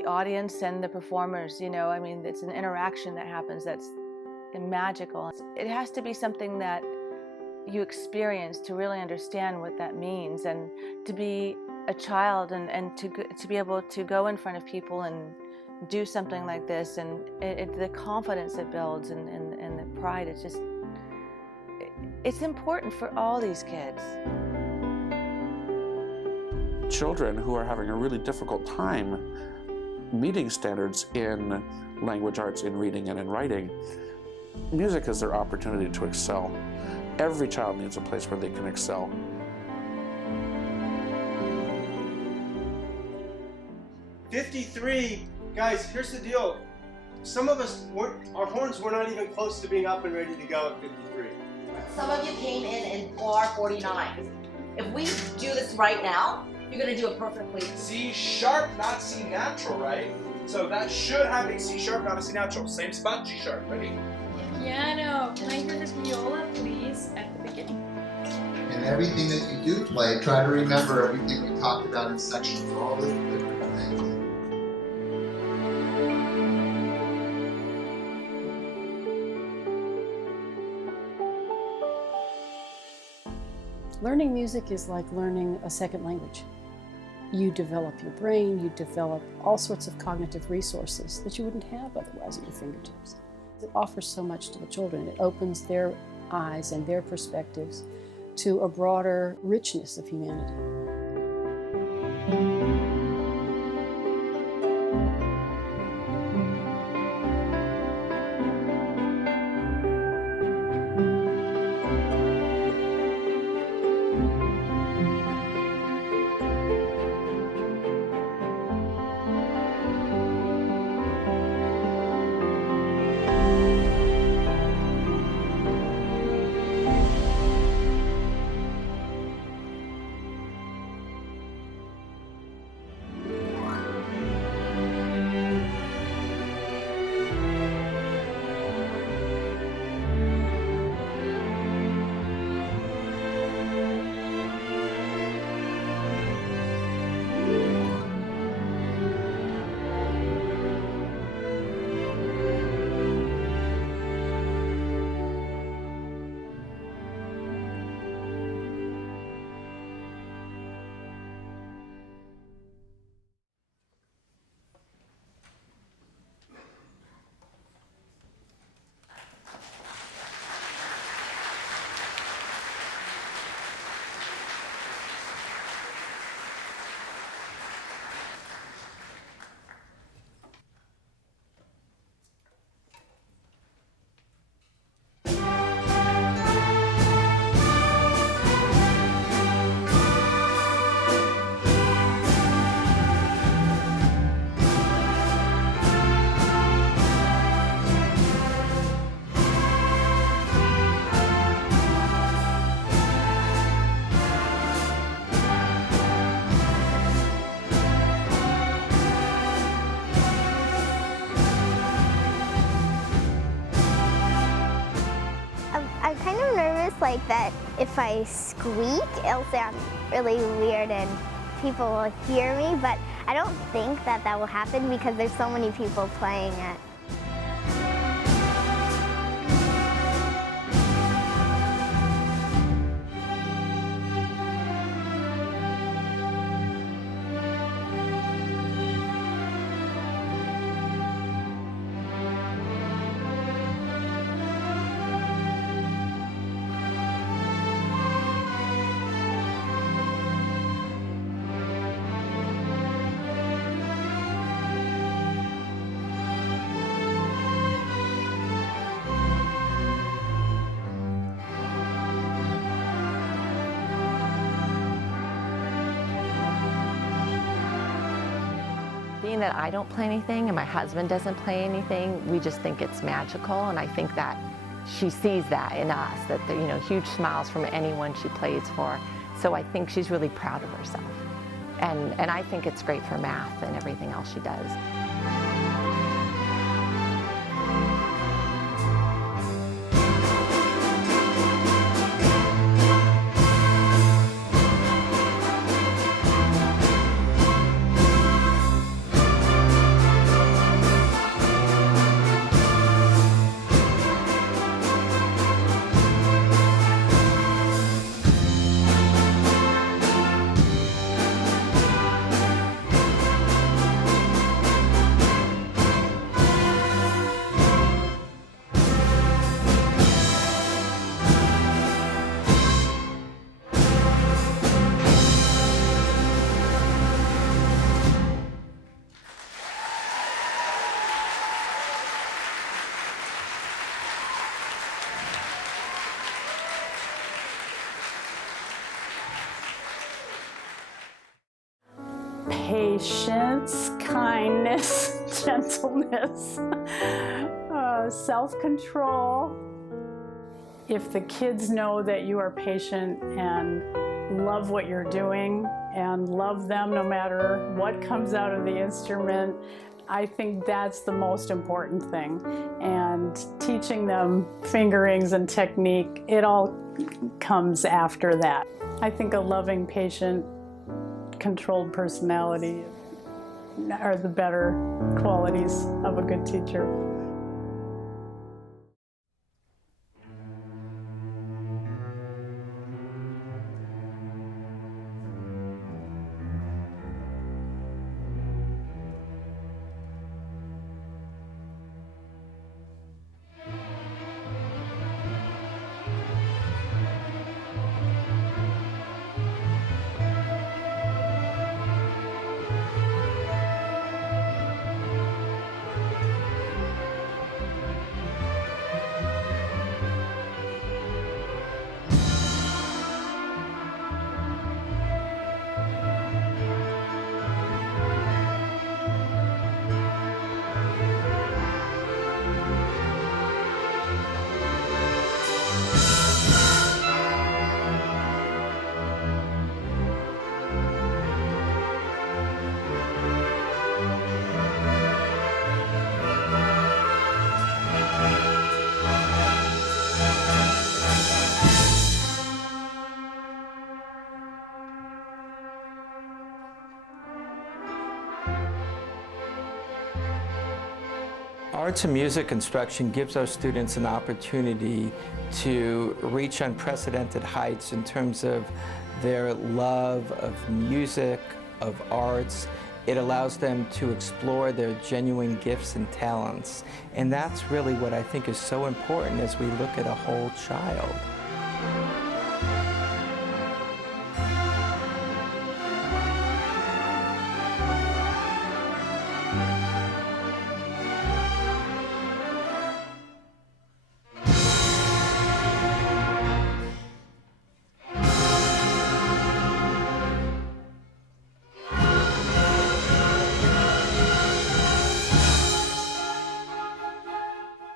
the audience and the performers, you know, I mean, it's an interaction that happens that's magical. It has to be something that you experience to really understand what that means, and to be a child and to be able to go in front of people and do something like this, and the confidence it builds and the pride, it's important for all these kids. Children who are having a really difficult time meeting standards in language arts, in reading and in writing, music is their opportunity to excel. Every child needs a place where they can excel. "53, guys, here's the deal. Some of us, our horns were not even close to being up and ready to go at 53. Some of you came in bar 49. If we do this right now, you're gonna do it perfectly. C sharp, not C natural, right? So that should have a C sharp, not a C natural. Same spot, G sharp, ready? Piano, can I hear the viola, please, at the beginning? And everything that you do play, try to remember everything we talked about in section, all the different things. Learning music is like learning a second language. You develop your brain, you develop all sorts of cognitive resources that you wouldn't have otherwise at your fingertips. It offers so much to the children. It opens their eyes and their perspectives to a broader richness of humanity. I'm kind of nervous, like that if I squeak, it'll sound really weird and people will hear me, but I don't think that will happen because there's so many people playing it. Being that I don't play anything and my husband doesn't play anything, we just think it's magical, and I think that she sees that in us, that you know, huge smiles from anyone she plays for. So I think she's really proud of herself. And I think it's great for math and everything else she does. patience, kindness, gentleness, self-control. If the kids know that you are patient and love what you're doing and love them no matter what comes out of the instrument, I think that's the most important thing. And teaching them fingerings and technique, it all comes after that. I think a loving, patient, controlled personality are the better qualities of a good teacher. Arts and music instruction gives our students an opportunity to reach unprecedented heights in terms of their love of music, of arts. It allows them to explore their genuine gifts and talents. And that's really what I think is so important as we look at a whole child.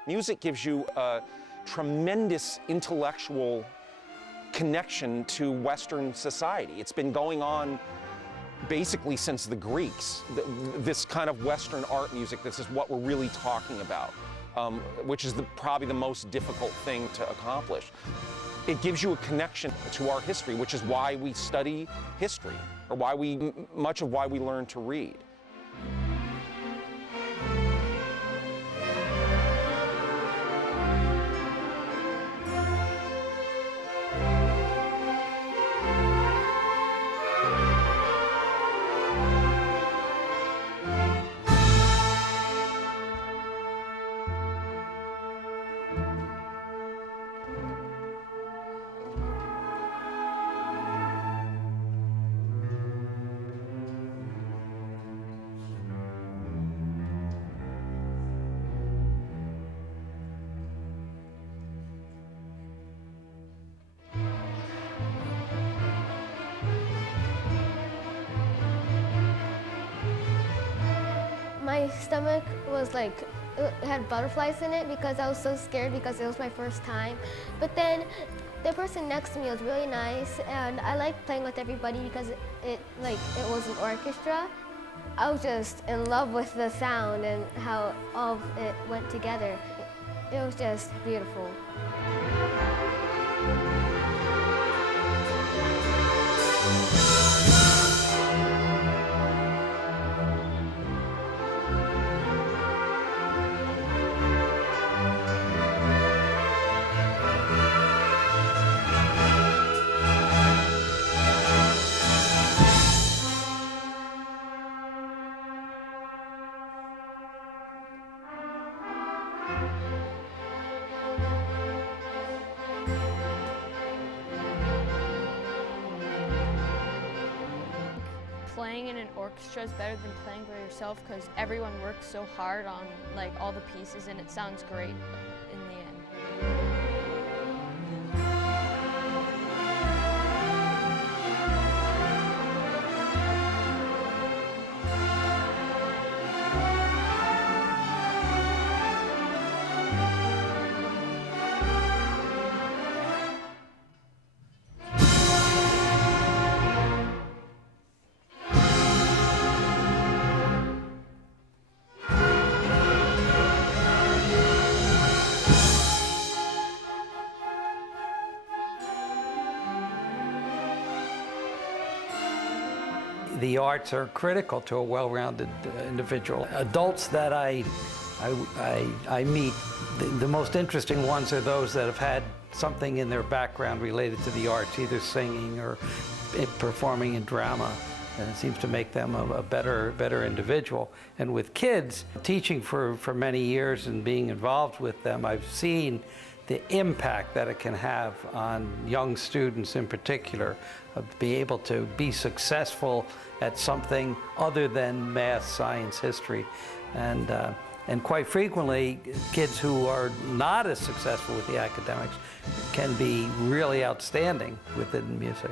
Music gives you a tremendous intellectual connection to Western society. It's been going on basically since the Greeks. This kind of Western art music, this is what we're really talking about, which is probably the most difficult thing to accomplish. It gives you a connection to our history, which is why we study history, or much of why we learn to read. My stomach was like, it had butterflies in it because I was so scared because it was my first time. But then the person next to me was really nice, and I liked playing with everybody because it was an orchestra. I was just in love with the sound and how all of it went together. It was just beautiful. Playing in an orchestra is better than playing by yourself because everyone works so hard on all the pieces and it sounds great in the end. the arts are critical to a well-rounded individual. Adults that I meet, the most interesting ones are those that have had something in their background related to the arts, either singing or performing in drama. And it seems to make them a better individual. And with kids, teaching for many years and being involved with them, I've seen the impact that it can have on young students in particular, of be able to be successful at something other than math, science, history. And quite frequently, kids who are not as successful with the academics can be really outstanding within music.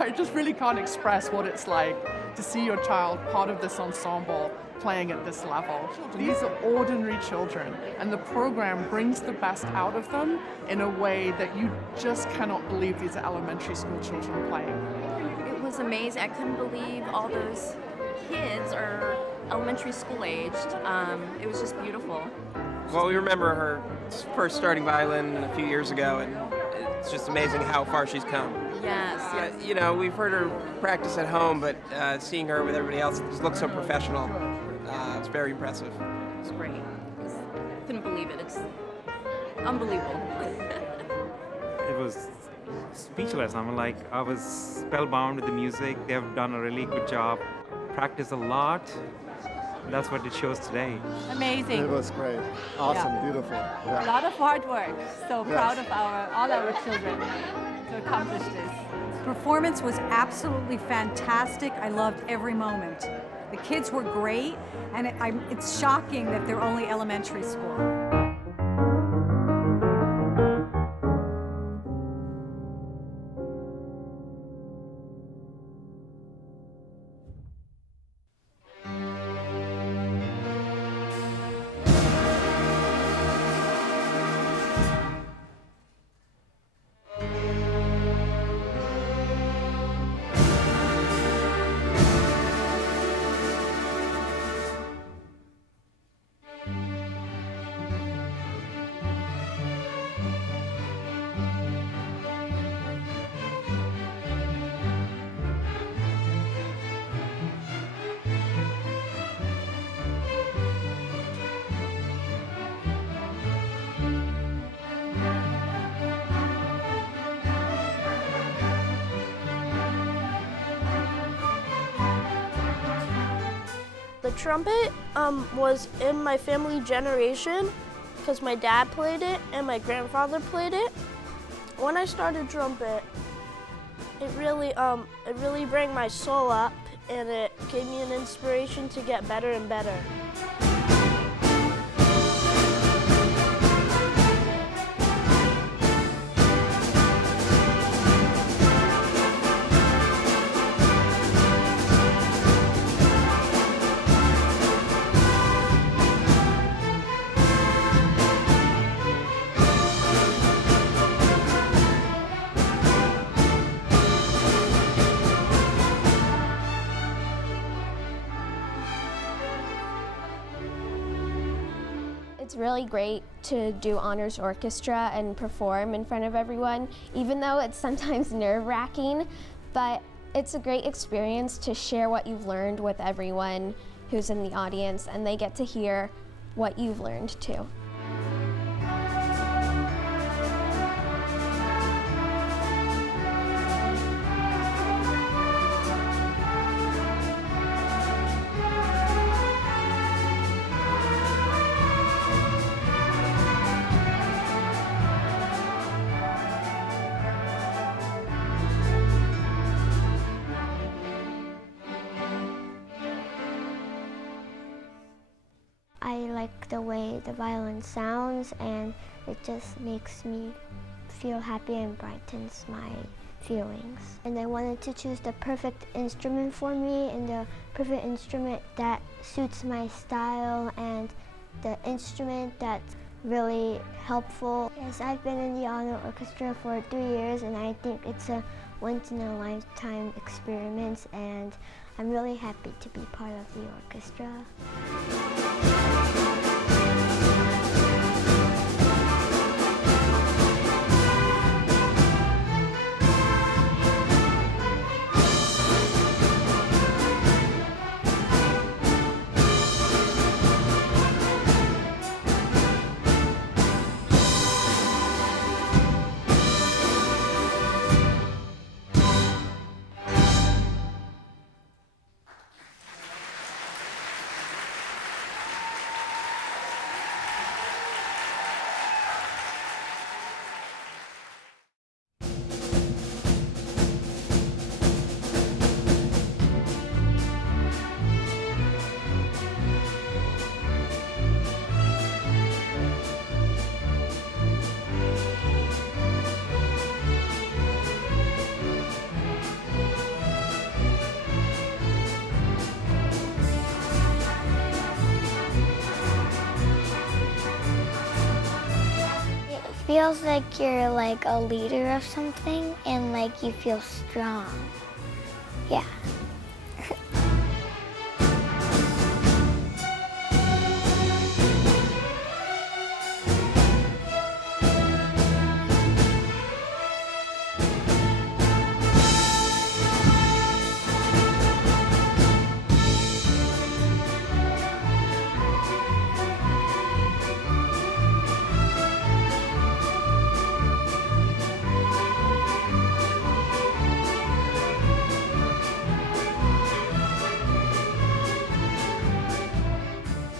I just really can't express what it's like to see your child part of this ensemble playing at this level. These are ordinary children, and the program brings the best out of them in a way that you just cannot believe these are elementary school children playing. It was amazing. I couldn't believe all those kids are elementary school aged. It was just beautiful. Well, we remember her first starting violin a few years ago, and it's just amazing how far she's come. Yes. Yeah, you know, we've heard her practice at home, but seeing her with everybody else just looks so professional. It's very impressive. It's great. I couldn't believe it. It's unbelievable. It was speechless. I was spellbound with the music. They have done a really good job. Practice a lot. That's what it shows today. Amazing. It was great. Awesome, Yeah. beautiful. A lot of hard work. So proud of all our children to accomplish this. Performance was absolutely fantastic. I loved every moment. The kids were great, and it's shocking that they're only elementary school. The trumpet was in my family generation because my dad played it and my grandfather played it. When I started trumpet, it really brought my soul up, and it gave me an inspiration to get better and better. It's really great to do honors orchestra and perform in front of everyone, even though it's sometimes nerve-wracking, but it's a great experience to share what you've learned with everyone who's in the audience, and they get to hear what you've learned too. I like the way the violin sounds, and it just makes me feel happy and brightens my feelings. And I wanted to choose the perfect instrument for me and the perfect instrument that suits my style and the instrument that's really helpful. Yes, I've been in the honor orchestra for 3 years and I think it's a once-in-a-lifetime experience and I'm really happy to be part of the orchestra. Feels like you're like a leader of something and like you feel strong. Yeah.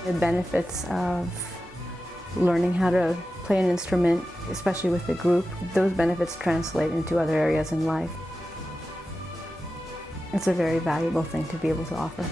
The benefits of learning how to play an instrument, especially with a group, those benefits translate into other areas in life. It's a very valuable thing to be able to offer.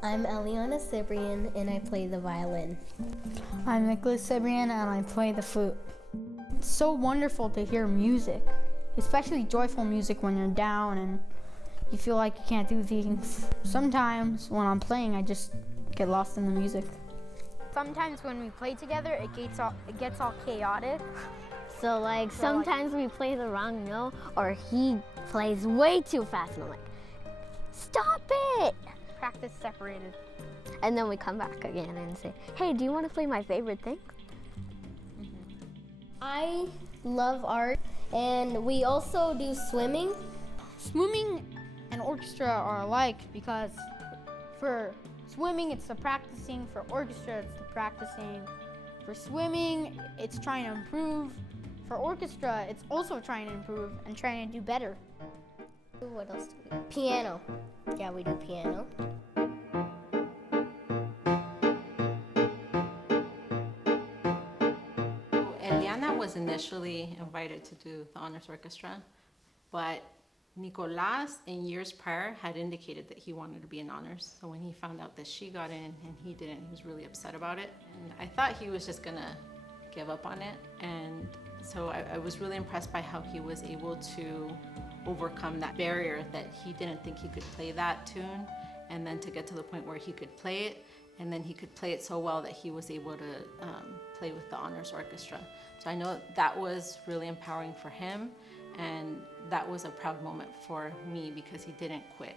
I'm Eliana Cibrian and I play the violin. I'm Nicholas Cibrian and I play the flute. It's so wonderful to hear music, especially joyful music when you're down and you feel like you can't do things. Sometimes when I'm playing, I just get lost in the music. Sometimes when we play together, it gets all chaotic. So like sometimes we play the wrong note or he plays way too fast and I'm like, stop it! Practice separated. And then we come back again and say, hey, do you want to play my favorite thing? I love art And we also do swimming. Swimming and orchestra are alike because for swimming it's the practicing, for orchestra it's the practicing. For swimming it's trying to improve. For orchestra it's also trying to improve and trying to do better. What else do we do? Piano. Yeah, we do piano. Eliana was initially invited to do the honors orchestra, but Nicolas in years prior had indicated that he wanted to be in honors. So when he found out that she got in and he didn't, he was really upset about it. And I thought he was just gonna give up on it. And so I was really impressed by how he was able to overcome that barrier that he didn't think he could play that tune, and then to get to the point where he could play it, and then he could play it so well that he was able to play with the honors orchestra. So I know that was really empowering for him, and that was a proud moment for me because he didn't quit.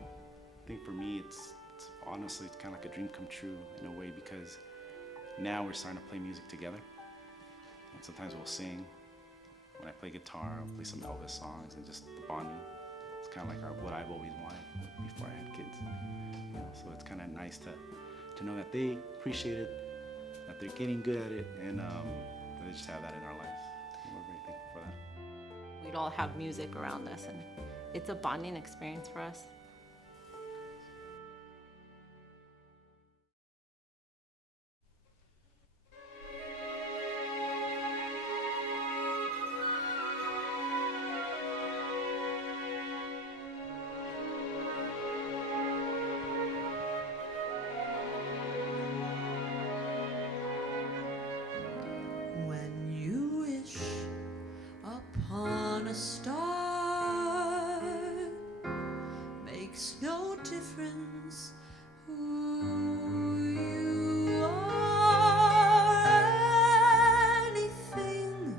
I think for me, it's honestly, it's kind of like a dream come true in a way, because now we're starting to play music together. And sometimes we'll sing. When I play guitar, I'll play some Elvis songs, and just the bonding. It's kind of like what I've always wanted before I had kids. You know, so it's kind of nice to know that they appreciate it, that they're getting good at it, and they just have that in our lives. And we're very thankful for that. We'd all have music around us, and it's a bonding experience for us. Upon a star, makes no difference who you are. Anything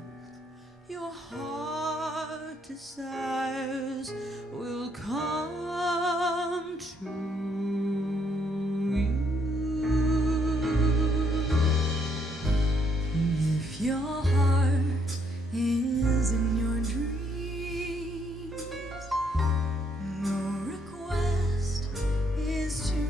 your heart desires will come true. If your heart is in your dreams, no request is too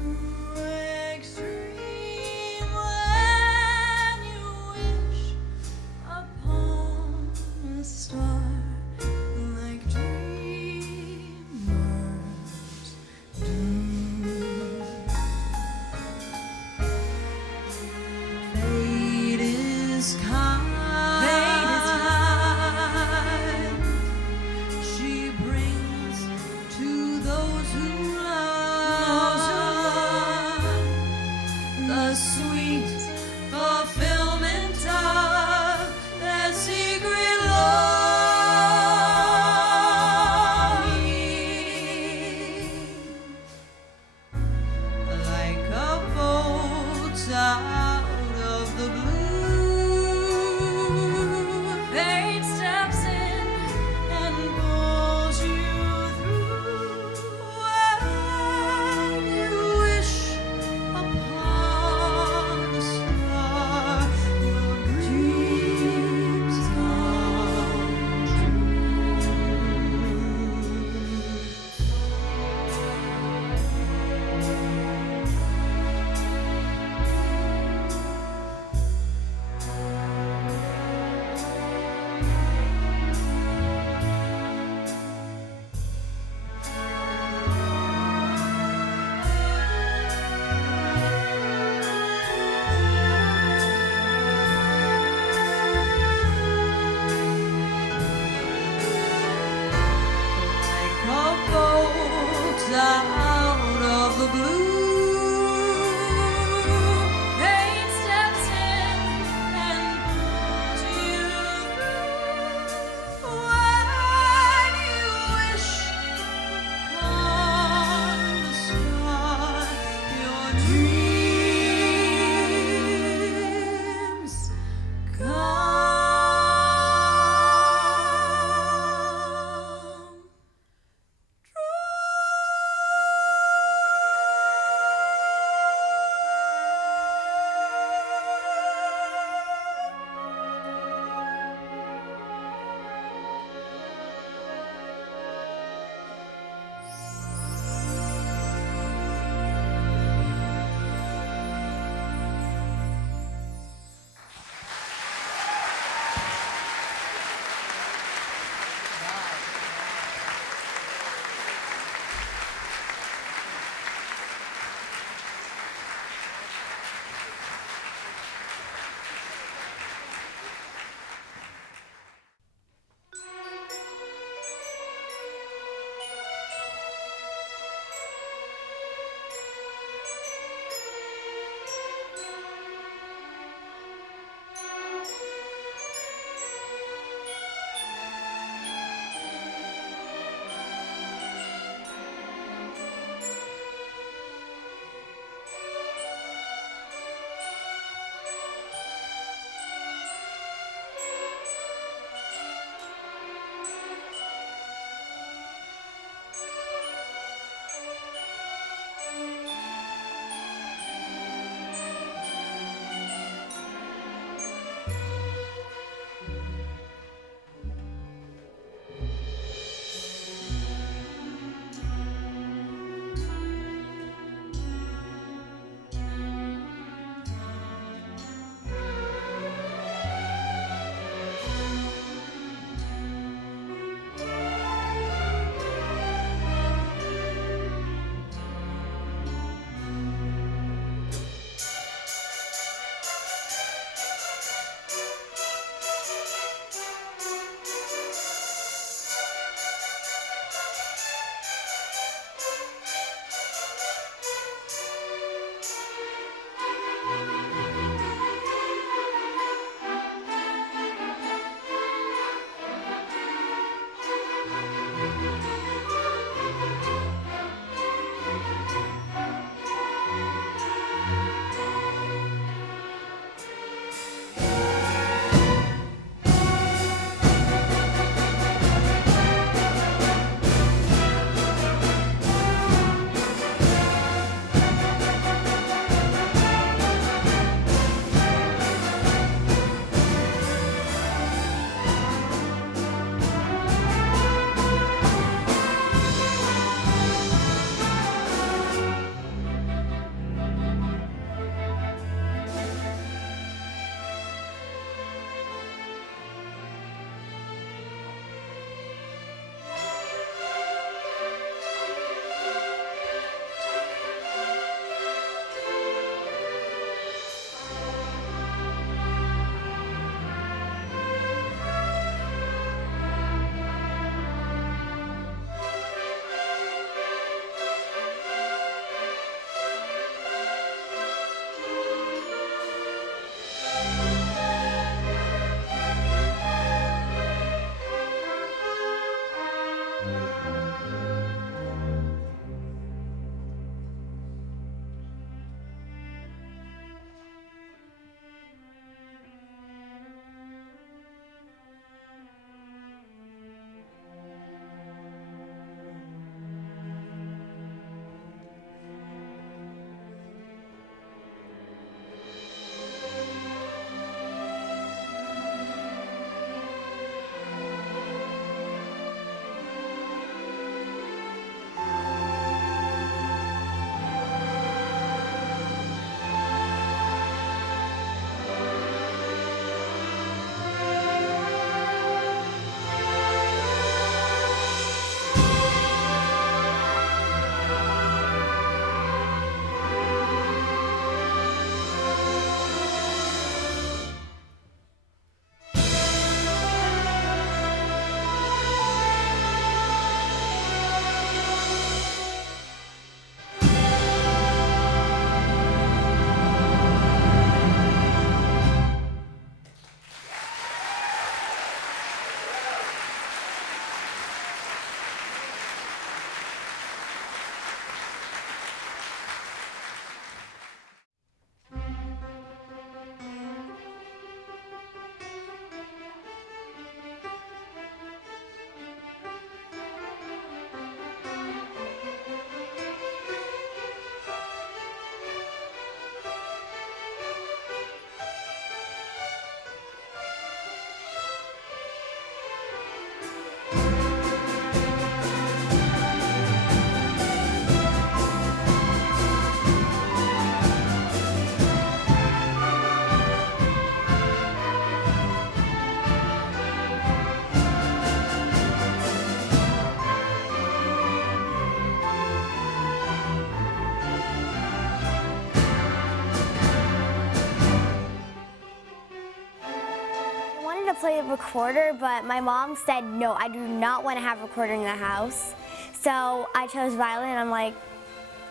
to play the recorder, but my mom said, no, I do not want to have a recorder in the house. So I chose violin, and I'm like,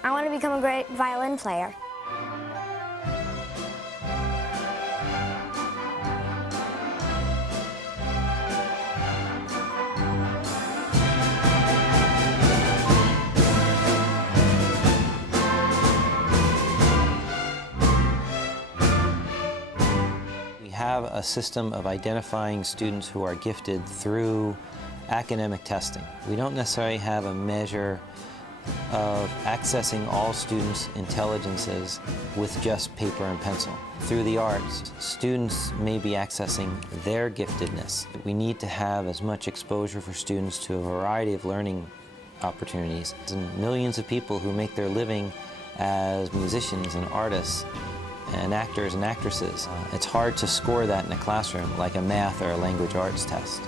I want to become a great violin player. We have a system of identifying students who are gifted through academic testing. We don't necessarily have a measure of accessing all students' intelligences with just paper and pencil. Through the arts, students may be accessing their giftedness. We need to have as much exposure for students to a variety of learning opportunities. And millions of people who make their living as musicians and artists and actors and actresses. It's hard to score that in a classroom like a math or a language arts test.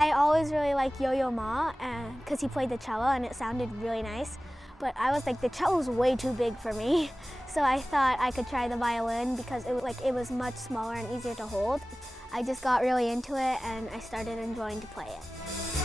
I always really liked Yo-Yo Ma because he played the cello and it sounded really nice. But I was like, the cello was way too big for me. So I thought I could try the violin because it was much smaller and easier to hold. I just got really into it and I started enjoying to play it.